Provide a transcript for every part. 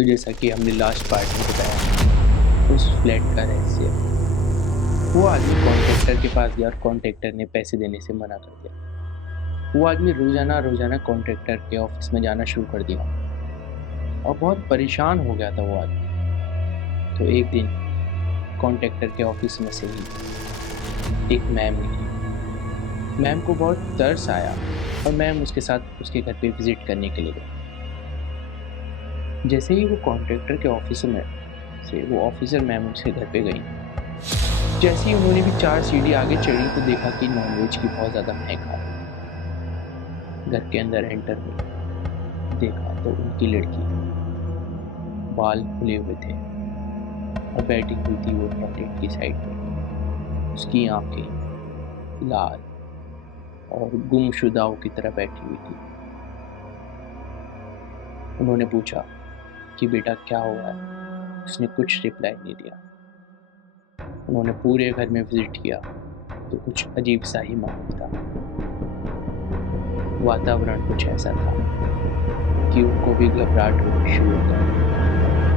तो जैसा कि हमने लास्ट पार्ट में बताया, उस फ्लैट का रहस्य, वो आदमी कॉन्ट्रैक्टर के पास गया और कॉन्ट्रैक्टर ने पैसे देने से मना कर दिया। वो आदमी रोज़ाना कॉन्ट्रैक्टर के ऑफ़िस में जाना शुरू कर दिया और बहुत परेशान हो गया था वो आदमी। तो एक दिन कॉन्ट्रैक्टर के ऑफ़िस में से ही एक मैम निकली। मैम को बहुत तरस आया और मैम उसके साथ उसके घर पे विज़िट करने के लिए गई। जैसे ही वो कॉन्ट्रैक्टर के ऑफ़िस में से वो ऑफ़िसर मैम उसके घर पे गईं, जैसे ही उन्होंने भी 4 सीढ़ी आगे चढ़ी तो देखा कि नॉन-वेज की बहुत ज़्यादा महक आ रही है। घर के अंदर एंटर हुई, देखा तो उनकी लड़की, बाल खुले हुए थे और बैठी हुई थी वो टॉयलेट की साइड में। उसकी आँखें लाल और गुमशुदाओं की तरह बैठी हुई थी। उन्होंने पूछा कि बेटा क्या हुआ है? उसने कुछ रिप्लाई नहीं दिया। उन्होंने पूरे घर में विज़िट किया तो कुछ अजीब-सा ही माहौल था। वातावरण कुछ ऐसा था कि उनको भी घबराहट होनी शुरू हो गई।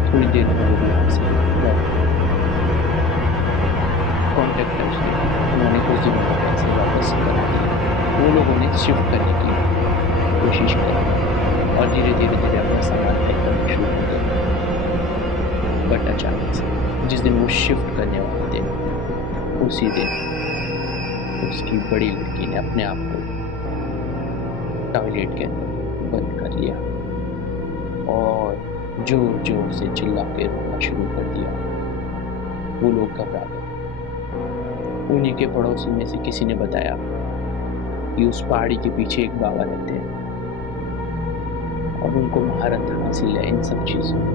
थोड़ी देर में वो भी वहाँ से गायब हो गई। कॉन्ट्रैक्टर्स ने उन्होंने कुछ दिनों में पैसे वापस करा दिए। वो लोगों ने शिफ्ट करने की कोशिश करी और धीरे-धीरे अपना सामान पैक करना शुरू कर दिया। बट अचानक से जिस दिन वो शिफ्ट करने वाले थे, उसी दिन उसकी बड़ी लड़की ने अपने आप को टॉयलेट के अंदर बंद कर लिया और ज़ोर-ज़ोर से चिल्ला के रोना शुरू कर दिया। वो लोग घबरा गए। उन्हीं के पड़ोसी में से किसी ने बताया कि उस पहाड़ी के पीछे एक बाबा रहते हैं और उनको महारत हासिल है इन सब चीज़ों में।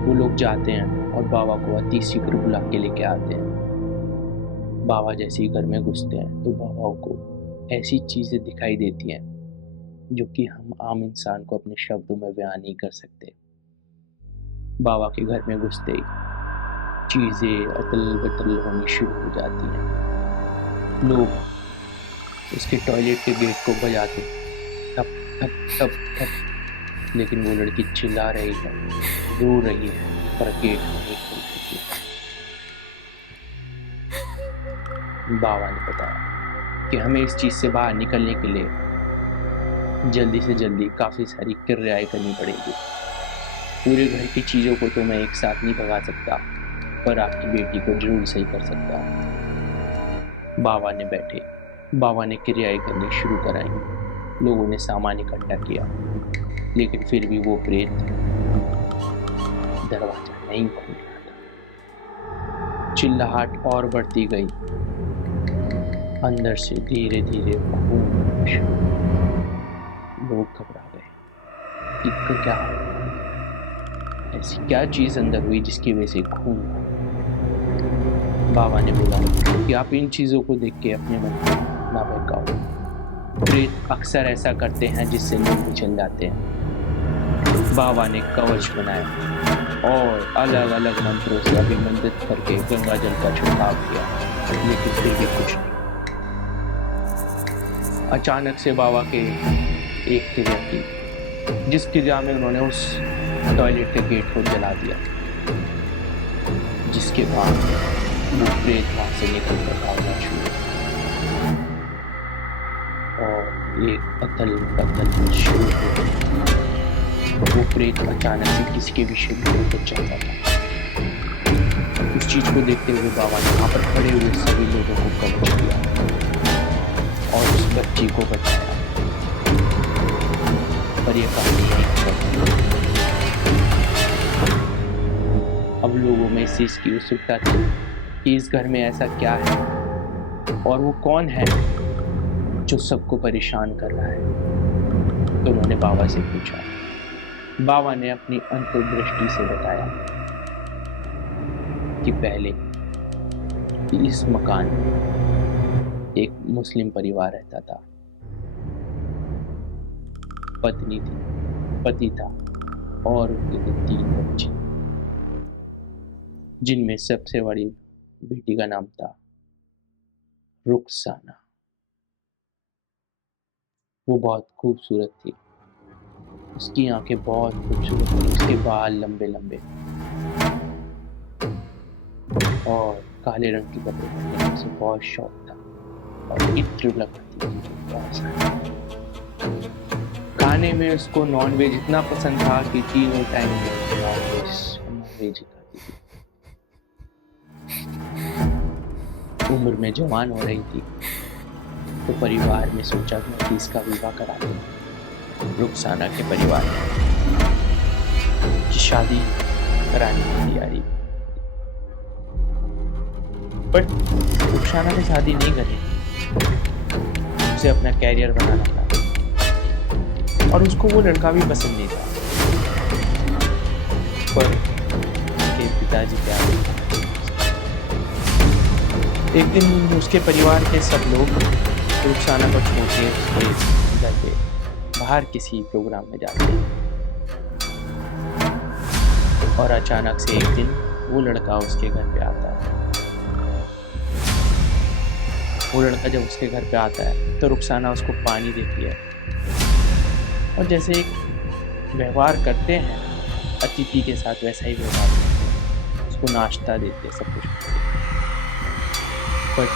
वो लोग जाते हैं और बाबा को अति शीघ्र बुला के लेके आते हैं। बाबा जैसे ही घर में घुसते हैं तो बाबाओं को ऐसी चीज़ें दिखाई देती हैं जो कि हम आम इंसान को अपने शब्दों में बयान नहीं कर सकते। बाबा के घर में घुसते ही चीज़ें अतल-बतल होनी शुरू हो जाती हैं। लोग उसके टॉयलेट के गेट को बजाते हैं, ठप, ठप, ठप, ठप, लेकिन वो लड़की चिल्ला रही है, रो रही है, पर गेट नहीं खुल रही है। बाबा ने बताया कि हमें इस चीज़ से बाहर निकलने के लिए जल्दी से जल्दी काफ़ी सारी क्रियाएँ करनी पड़ेंगी। पूरे घर की चीज़ों को तो मैं एक साथ नहीं भगा सकता, पर आपकी बेटी को ज़रूर सही कर सकता हूँ। बाबा ने क्रियाएँ करनी शुरू कराई। लोगों ने सामान इकट्ठा किया, लेकिन फिर भी वो प्रेत दरवाज़ा नहीं खोल रहा था। चिल्लाहट और बढ़ती गई। अंदर से धीरे-धीरे खून होना शुरू हुआ। लोग घबरा गए कि क्या हो रहा है? ऐसी क्या चीज़ अंदर हुई जिसकी वज़ह से खून हुआ? बाबा ने बोला कि आप इन चीज़ों को देख के अपने मन को ना बहकाओ। प्रेत अक्सर ऐसा करते हैं जिससे लोग भी जाते हैं। बाबा ने कवच बनाया और अलग-अलग मंत्रों से अभिमंत्रित करके गंगा जल का छिड़काव किया, लेकिन फिर भी कुछ नहीं हुआ। अचानक से बाबा के एक क्रिया की, जिस क्रिया में उन्होंने उस टॉयलेट के गेट को जला दिया, जिसके बाद वो प्रेत वहाँ से निकल कर भागना शुरू और एक अतल-पतल शुरू हो गई। वो प्रेत अचानक से किसी के भी शरीर पे चढ़ जाता। उस चीज़ को देखते हुए बाबा ने वहाँ पर खड़े हुए सभी लोगों को कवच किया और उस बच्ची को बचाया। पर ये कहानी यहीं खत्म नहीं हुई। अब लोगों में इस चीज़ की उत्सुकता थी कि इस घर में ऐसा क्या है और वो कौन है जो सबको परेशान कर रहा है। तो उन्होंने बाबा से पूछा। बाबा ने अपनी अंतर्दृष्टि से बताया कि पहले इस मकान में एक मुस्लिम परिवार रहता था। पत्नी थी, पति था और उनके 3 बच्चे, जिनमें सबसे बड़ी बेटी का नाम था रुखसाना। वो बहुत खूबसूरत थी। उसकी आंखें बहुत खूबसूरत थी, उसके बाल लंबे लंबे और काले रंग के कपड़े पहनने का उसे बहुत शौक था और इत्र लगाती थी बहुत सारा। खाने में उसको नॉनवेज इतना पसंद था कि तीनों टाइम में नॉनवेज ही खाती थी। उम्र में जवान हो रही थी तो परिवार में सोचा गया कि इसका विवाह करा दें। रुखसाना के परिवार की शादी कराने की तैयारी, बट रुखसाना ने शादी नहीं करी। उसे अपना कैरियर बनाना था और उसको वो लड़का भी पसंद नहीं था, पर उसके पिताजी क्या। एक दिन उसके परिवार के सब लोग रुखसाना को छोड़ के उसके घर पे बाहर किसी प्रोग्राम में जाते हैं और अचानक से एक दिन वो लड़का उसके घर पे आता है। वो लड़का जब उसके घर पे आता है तो रुखसाना उसको पानी देती है और जैसे एक व्यवहार करते हैं अतिथि के साथ वैसा ही व्यवहार करते हैं, उसको नाश्ता देते हैं, सब कुछ करते हैं। बट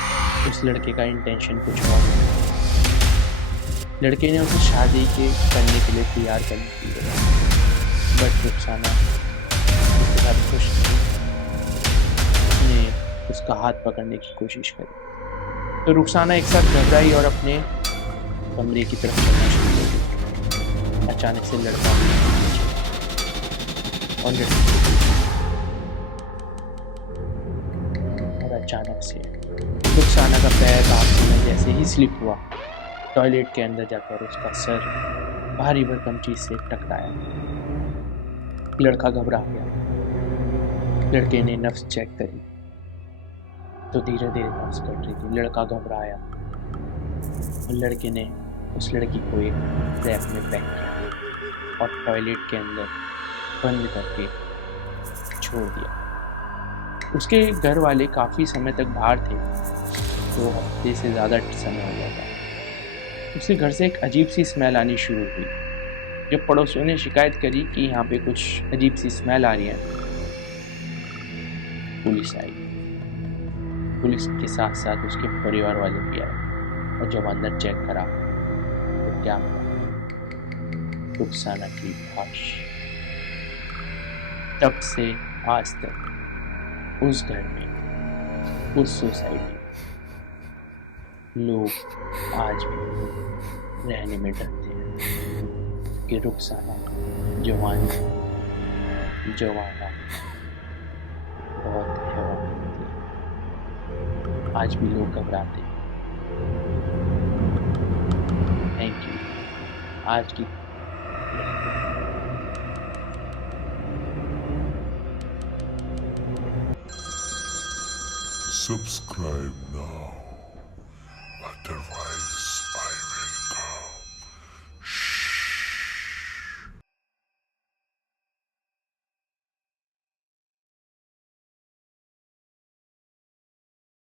उस लड़के का इंटेंशन कुछ और है। लड़के ने उसे शादी करने के लिए तैयार करने के लिए, बट रुखसाना उसके साथ खुश नहीं। उसने उसका हाथ पकड़ने की कोशिश करी तो रुखसाना एक साथ घबराई और अपने कमरे की तरफ चलना शुरू कर दी। अचानक से लड़का और अचानक से रुखसाना का पैर रास्ते में जैसे ही स्लिप हुआ, टॉयलेट के अंदर जाकर उसका सर भारी भरकम चीज से टकराया। लड़का घबरा गया। लड़के ने नब्ज चेक करी तो धीरे धीरे नब्ज कट रही थी। लड़का घबराया और लड़के ने उस लड़की को एक रैक में पैक किया और टॉयलेट के अंदर बंद करके छोड़ दिया। उसके घर वाले काफ़ी समय तक बाहर थे, 2 हफ्ते से ज़्यादा समय हो गया था। उसके घर से एक अजीब सी स्मेल आनी शुरू हुई। जब पड़ोसियों ने शिकायत करी कि यहाँ पे कुछ अजीब सी स्मेल आ रही है, पुलिस आई। पुलिस के साथ साथ उसके परिवार वाले भी आए और जब अंदर चेक करा तो क्या हुआ, रुखसाना की लाश। तब से आज तक उस घर में, उस सोसाइटी में लोग आज भी रहने में डरते हैं कि रुखसाना जवाना बहुत हैवान होती है। आज भी लोग घबराते हैं। Thank you. आज की Subscribe now. Otherwise